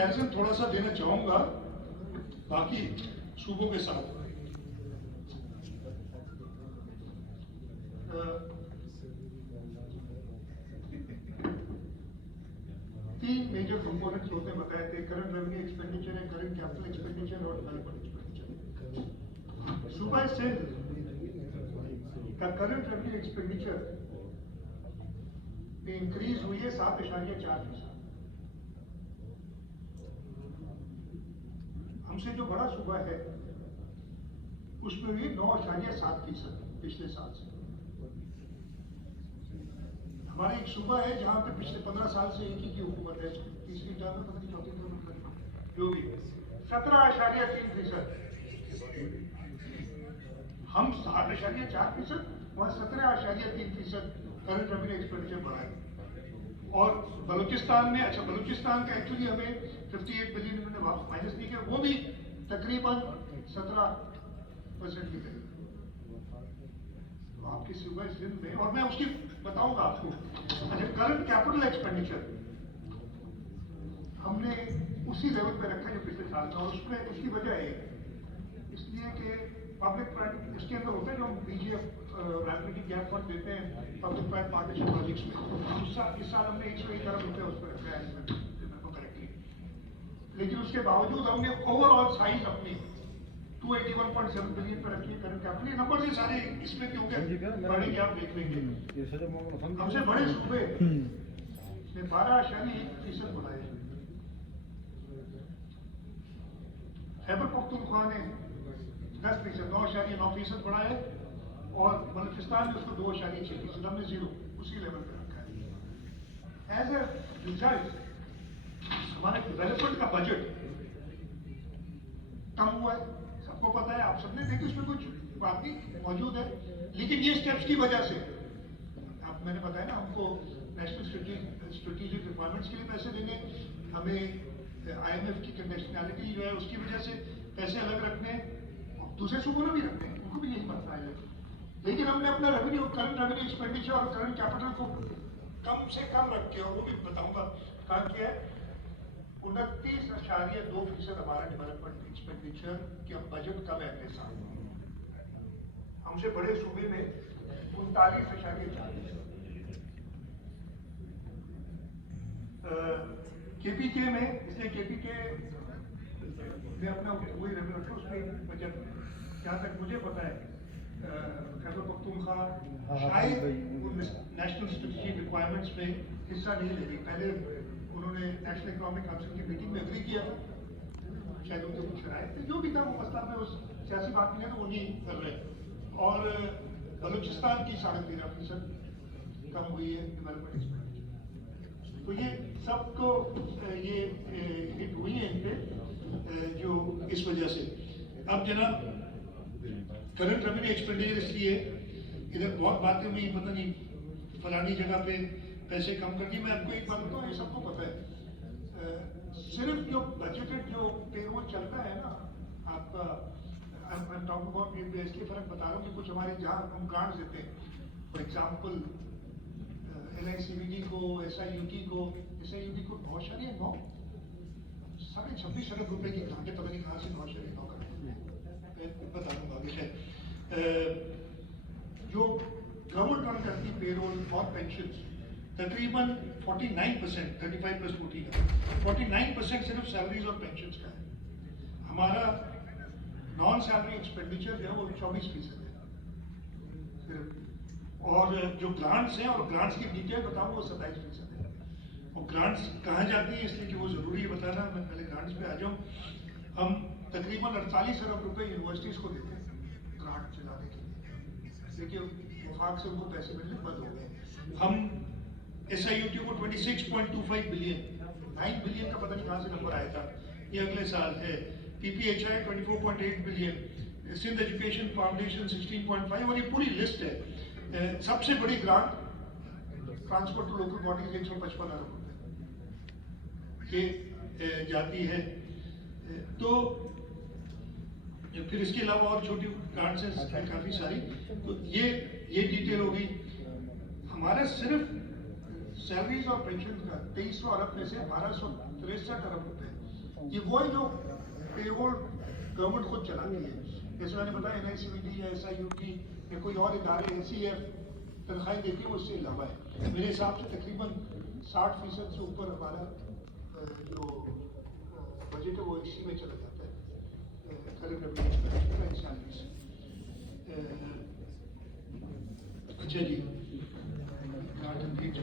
Comparison थोड़ा सा देना चाहूंगा बाकी सूबों के साथ। तीन मेजर कंपोनेंट्स होते हैं बताए थे, करंट रेवेन्यू एक्सपेंडिचर है, करंट कैपिटल एक्सपेंडिचर और डेवलपमेंट एक्सपेंडिचर। सूबा सिंध का करंट रेवेन्यू एक्सपेंडिचर में इंक्रीज हुई है 7.4%। हमसे जो बड़ा सूबा है उसमें भी 9.7% पिछले साल से। हमारा एक सूबा है जहां पे पिछले 15 साल से एक ही की हुकूमत है, तीसरी टर्म में पता नहीं चौथी टर्म में जो भी 17.3%। हम 7.4% और 17.3% करंट रेवेन्यू एक्सपेंडिचर बढ़ा है। और बलूचिस्तान में, अच्छा बलूचिस्तान का एक्चुअली हमें 58 बिलियन इन्होंने वापस माइनस नहीं किया, वो भी तकरीबन 17% की करीब। आपकी सूबा सिंध में, और मैं उसकी बताऊंगा आपको। अच्छा, करंट कैपिटल एक्सपेंडिचर हमने उसी लेवल पे रखा है जो पिछले साल था, और उसमें उसकी वजह है इसलिए कि पब्लिक प्राइवेट इसके अंदर होता है जो हम बीजीएफ वैलिडिटी गैप फंड देते हैं पब्लिक प्राइवेट पार्टनरशिप प्रोजेक्ट्स में। इस साल हमने 101 अरब रुपए उस पर रखा है करेक्टली, लेकिन उसके बावजूद हमने ओवरऑल साइज अपनी 281.7 बिलियन पर रखी है करंट कैपिटल। नंबर से सारे इसमें क्योंकि बढ़ेंगे, आप देख लेंगे। हमसे बड़े सूबे ने 12.1% बढ़ाए। खैबर पख्तूनख्वा ने 10%, 9.9% बढ़ा है, और बलूचिस्तान ने उसको 2.6%, हमने 0 उसी लेवल पे रखा है। एज ए रिजल्ट हमारे डेवलपमेंट का बजट कम हुआ है, सबको पता है, आप सबने देखी, उसमें कुछ बात नहीं मौजूद है। लेकिन ये स्टेप्स की वजह से, अब मैंने बताया ना, हमको नेशनल स्ट्रेटेजिक रिक्वायरमेंट्स के लिए पैसे देने, हमें IMF की कंडीशनैलिटी जो है उसकी वजह से पैसे अलग रखने, दूसरे सूबों में भी रखने हैं, उनको भी यही मसला है। लेकिन हमने अपना रेवेन्यू, करंट रेवेन्यू एक्सपेंडिचर और करंट कैपिटल को कम से कम रख के, और वो भी बताऊंगा कहा क्या है, 29.2% हमारा डेवलपमेंट एक्सपेंडिचर का बजट कम है अगले साल। हमसे बड़े सूबे में 39.4%। KPK में, इसलिए KPK में अपना वही रेवेन्यू रखा, उसमें बजट जहाँ तक मुझे पता है खैबर पख्तूनख्वा शायद नेशनल स्ट्रेटेजिक रिक्वायरमेंट्स में हिस्सा नहीं ले रही। पहले उन्होंने नेशनल इकोनॉमिक काउंसिल की मीटिंग में एग्री किया, शायद उनके कुछ शरायत थी, जो भी था वो मसला में उस सियासी बात नहीं है, तो वो नहीं कर रहे। और बलूचिस्तान की 13.5% कम हुई है डेवलपमेंट एक्सपेंडिचर। तो ये सबको ये हिट हुई है इन पे, जो इस वजह से। अब जनाब करंट रेवेन्यू एक्सपेंडिचर इसलिए इधर बहुत बातें हुई, पता नहीं फलानी जगह पे पैसे कम कर दिए। मैं आपको एक बात बताऊँ, ये सबको पता है, सिर्फ जो बजटेड जो पेरोल चलता है ना आपका, इसलिए फर्क बता रहा हूँ कि कुछ हमारे जहाँ हम ग्रांट्स देते हैं, फॉर एग्जाम्पल LICVD को, SIUT को बहुत सारी 26.5 अरब रुपए की ग्रांटें, पता नहीं कहाँ से 9.9 कर बता दूंगा आगे। है जो गवर्नमेंट रन करती पेरोल और पेंशन तकरीबन 49%, 35 + 40 का 49% सिर्फ सैलरीज और पेंशन का है। हमारा नॉन सैलरी एक्सपेंडिचर जो है वो 24% है सिर्फ। और जो ग्रांट्स हैं, और ग्रांट्स की डिटेल बताऊँ, वो 27% है। और ग्रांट्स कहाँ जाती है इसलिए कि वो जरूरी है बताना, मैं पहले ग्रांट्स पे आ जाऊँ। हम तकरीबन 48 अरब रुपए यूनिवर्सिटीज को देते हैं ग्रांट चलाने के लिए, देखिए वफाक से उनको पैसे मिलने बंद हो गए। हम SIUT को 26.25 बिलियन, 9 बिलियन का पता नहीं कहाँ से नंबर आया था, ये अगले साल है। PPHI 24.8 billion, Sindh education foundation 16.5, और ये पूरी लिस्ट है। सबसे बड़ी grant transport to local bodies 155 अरब रुपए ये जाती है। तो फिर इसके अलावा और छोटी ग्रांट्स हैं काफी सारी। तो ये डिटेल होगी। हमारा सिर्फ सैलरीज और पेंशन का 2300 अरब में से 1263 अरब रुपए ये वही जो पेरोल गवर्नमेंट खुद चलाती है, जैसे मैंने बताया NICVT या SIUT या कोई और इदारे SEF तनख्वाहें देती है, उससे इलावा है। मेरे हिसाब से तकरीबन 60% से ऊपर हमारा जो बजट है वो इसी में चला जाता है, करंट रेवेन्यू सैलरी से। अच्छा जी।